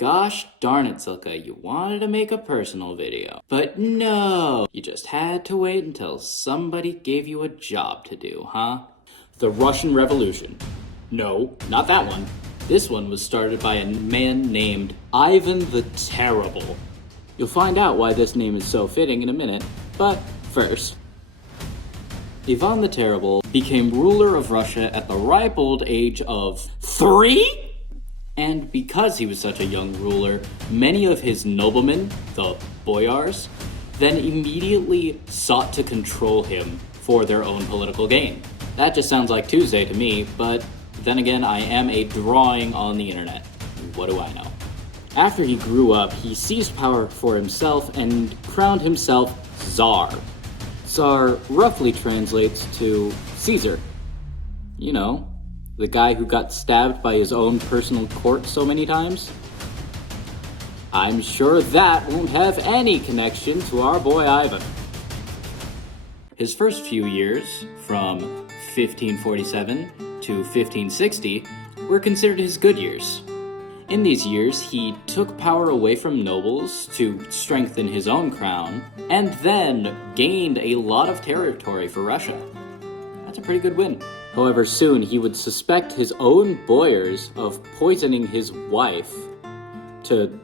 Gosh darn it, Silka, you wanted to make a personal video. But no, you just had to wait until somebody gave you a job to do, huh? The Russian Revolution. No, not that one. This one was started by a man named Ivan the Terrible. You'll find out why this name is so fitting in a minute, but first, Ivan the Terrible became ruler of Russia at the ripe old age of 3? And because he was such a young ruler, many of his noblemen, the boyars, then immediately sought to control him for their own political gain. That just sounds like Tuesday to me, but then again, I am a drawing on the internet. What do I know? After he grew up, he seized power for himself and crowned himself Tsar. Tsar roughly translates to Caesar. You know, the guy who got stabbed by his own personal court so many times? I'm sure that won't have any connection to our boy Ivan. His first few years, from 1547 to 1560, were considered his good years. In these years, he took power away from nobles to strengthen his own crown, and then gained a lot of territory for Russia. That's a pretty good win. However, soon he would suspect his own boyars of poisoning his wife to,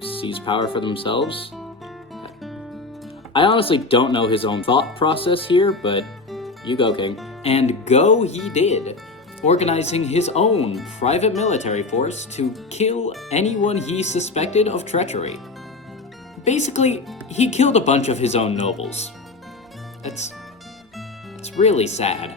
seize power for themselves. I honestly don't know his own thought process here, but you go, King. And go he did, organizing his own private military force to kill anyone he suspected of treachery. Basically, he killed a bunch of his own nobles. It's really sad.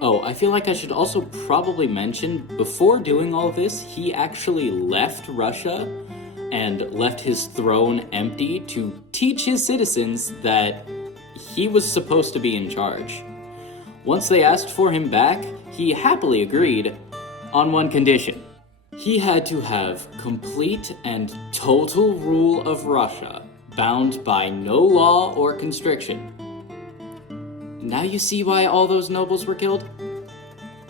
Oh, I feel like I should also probably mention, before doing all this, he actually left Russia and left his throne empty to teach his citizens that he was supposed to be in charge. Once they asked for him back, he happily agreed on one condition. He had to have complete and total rule of Russia, bound by no law or constriction. Now you see why all those nobles were killed?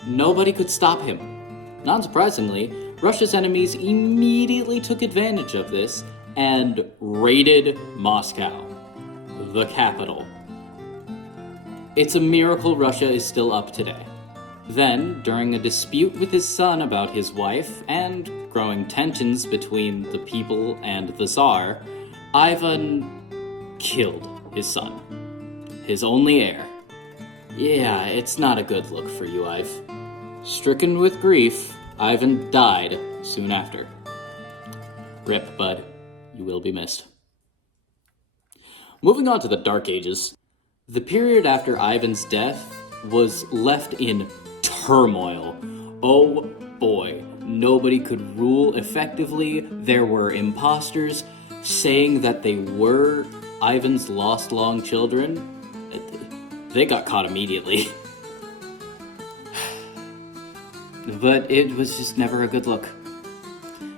Nobody could stop him. Not surprisingly, Russia's enemies immediately took advantage of this and raided Moscow, the capital. It's a miracle Russia is still up today. Then, during a dispute with his son about his wife and growing tensions between the people and the Tsar, Ivan killed his son, his only heir. Yeah, it's not a good look for you, Ive. Stricken with grief, Ivan died soon after. Rip, bud. You will be missed. Moving on to the Dark Ages. The period after Ivan's death was left in turmoil. Oh boy, nobody could rule effectively. There were imposters saying that they were Ivan's lost long children. They got caught immediately. But it was just never a good look.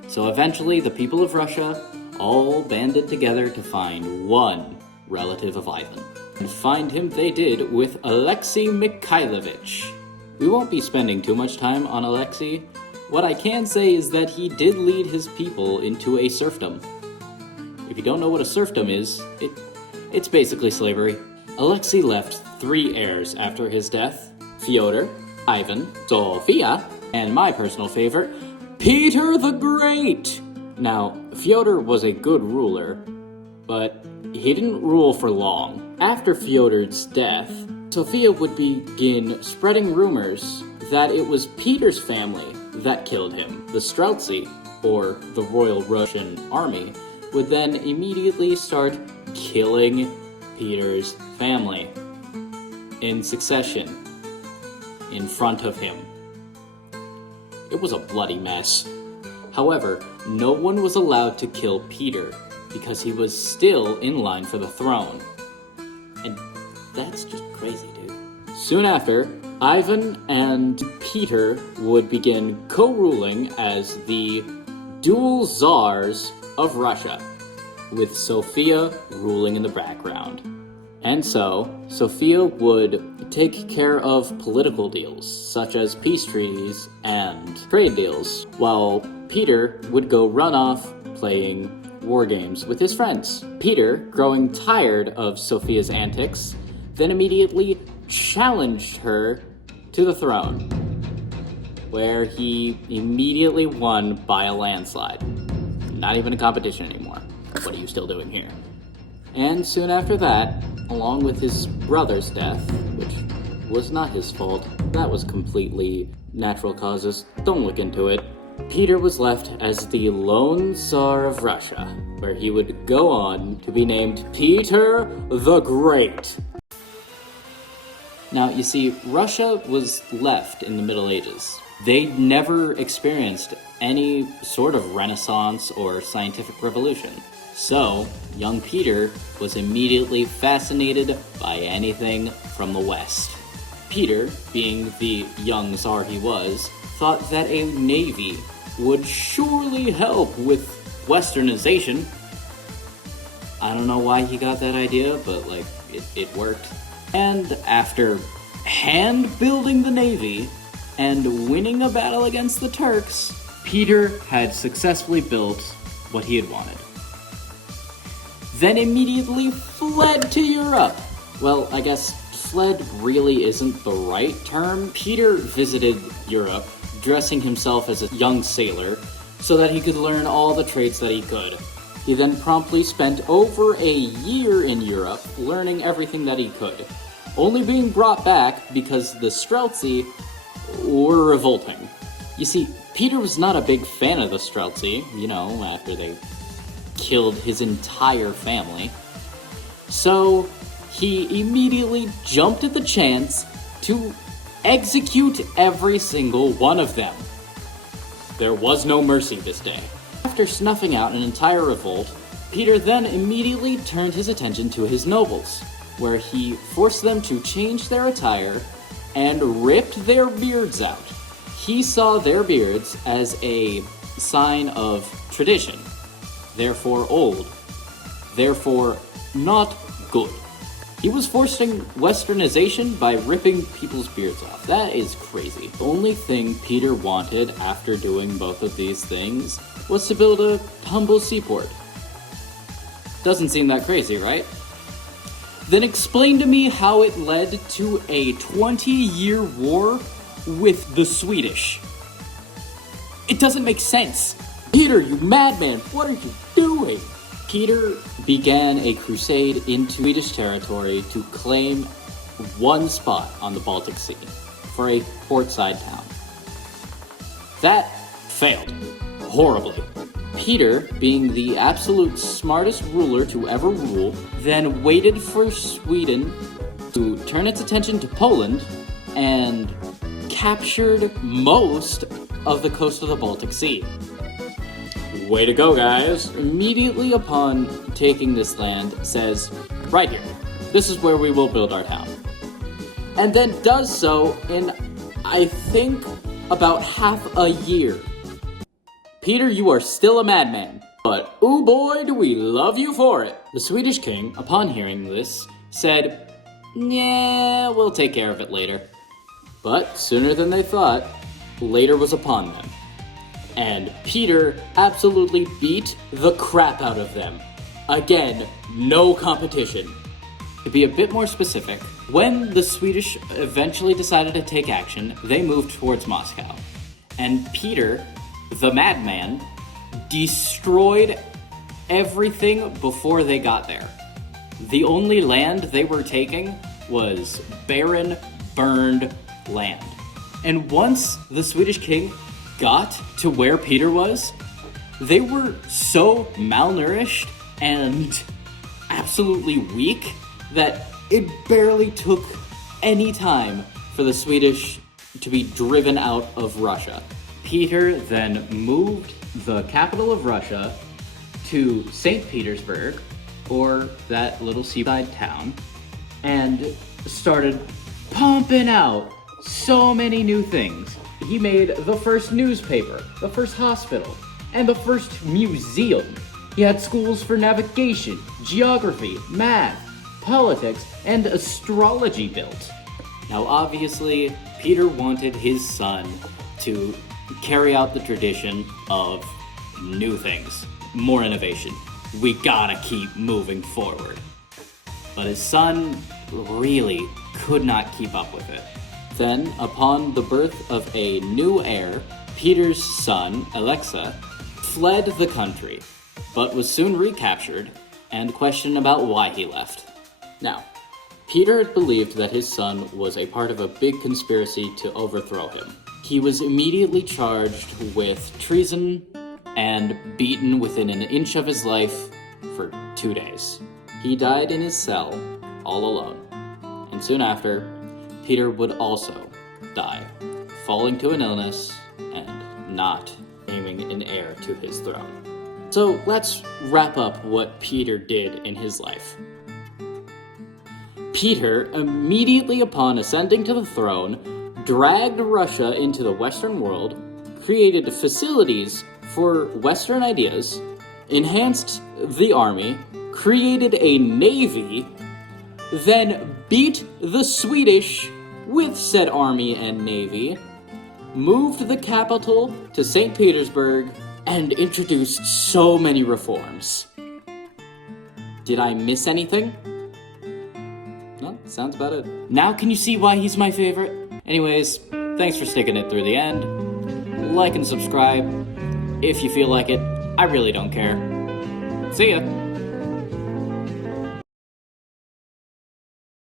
So eventually, the people of Russia all banded together to find one relative of Ivan. And find him they did with Alexei Mikhailovich. We won't be spending too much time on Alexei. What I can say is that he did lead his people into a serfdom. If you don't know what a serfdom is, it's basically slavery. Alexei left 3 heirs after his death: Fyodor, Ivan, Sofia, and my personal favorite, Peter the Great! Now, Fyodor was a good ruler, but he didn't rule for long. After Fyodor's death, Sofia would begin spreading rumors that it was Peter's family that killed him. The Streltsy, or the Royal Russian Army, would then immediately start killing Peter's family in succession in front of him. It was a bloody mess. However, no one was allowed to kill Peter because he was still in line for the throne. And that's just crazy, dude. Soon after, Ivan and Peter would begin co-ruling as the dual czars of Russia, with Sofia ruling in the background. And so, Sofia would take care of political deals, such as peace treaties and trade deals, while Peter would go run off playing war games with his friends. Peter, growing tired of Sophia's antics, then immediately challenged her to the throne, where he immediately won by a landslide. Not even a competition anymore. What are you still doing here? And soon after that, along with his brother's death, which was not his fault, that was completely natural causes, don't look into it, Peter was left as the lone Tsar of Russia, where he would go on to be named Peter the Great. Now, you see, Russia was left in the Middle Ages. They never experienced any sort of renaissance or scientific revolution. So, young Peter was immediately fascinated by anything from the West. Peter, being the young Tsar he was, thought that a navy would surely help with westernization. I don't know why he got that idea, but it worked. And after hand-building the navy and winning a battle against the Turks, Peter had successfully built what he had wanted. Then immediately fled to Europe. Well, I guess fled really isn't the right term. Peter visited Europe, dressing himself as a young sailor so that he could learn all the trades that he could. He then promptly spent over a year in Europe learning everything that he could, only being brought back because the Streltsy were revolting. You see, Peter was not a big fan of the Streltsy, after they killed his entire family. So he immediately jumped at the chance to execute every single one of them. There was no mercy this day. After snuffing out an entire revolt, Peter then immediately turned his attention to his nobles, where he forced them to change their attire and ripped their beards out. He saw their beards as a sign of tradition, therefore old, therefore not good. He was forcing westernization by ripping people's beards off. That is crazy. The only thing Peter wanted after doing both of these things was to build a humble seaport. Doesn't seem that crazy, right? Then explain to me how it led to a 20-year war with the Swedish. It doesn't make sense. Peter, you madman, what are you doing? Peter began a crusade into Swedish territory to claim one spot on the Baltic Sea for a portside town. That failed horribly. Peter, being the absolute smartest ruler to ever rule, then waited for Sweden to turn its attention to Poland and captured most of the coast of the Baltic Sea. Way to go, guys. Immediately upon taking this land, says, right here, this is where we will build our town. And then does so in, I think, about half a year. Peter, you are still a madman, but oh boy, do we love you for it. The Swedish king, upon hearing this, said, yeah, we'll take care of it later. But sooner than they thought, later was upon them. And Peter absolutely beat the crap out of them. Again, no competition. To be a bit more specific, when the Swedish eventually decided to take action, they moved towards Moscow. And Peter, the madman, destroyed everything before they got there. The only land they were taking was barren, burned land. And once the Swedish king got to where Peter was, they were so malnourished and absolutely weak that it barely took any time for the Swedish to be driven out of Russia. Peter then moved the capital of Russia to St. Petersburg, or that little seaside town, and started pumping out so many new things. He made the first newspaper, the first hospital, and the first museum. He had schools for navigation, geography, math, politics, and astrology built. Now obviously, Peter wanted his son to carry out the tradition of new things, more innovation. We gotta keep moving forward. But his son really could not keep up with it. Then, upon the birth of a new heir, Peter's son, Alexa, fled the country, but was soon recaptured and questioned about why he left. Now, Peter had believed that his son was a part of a big conspiracy to overthrow him. He was immediately charged with treason and beaten within an inch of his life for 2 days. He died in his cell, all alone. And soon after, Peter would also die, falling to an illness and not naming an heir to his throne. So let's wrap up what Peter did in his life. Peter, immediately upon ascending to the throne, dragged Russia into the Western world, created facilities for Western ideas, enhanced the army, created a navy, then beat the Swedish with said army and navy, moved the capital to St. Petersburg, and introduced so many reforms. Did I miss anything? No, sounds about it. Now can you see why he's my favorite? Anyways, thanks for sticking it through the end. Like and subscribe if you feel like it. I really don't care. See ya!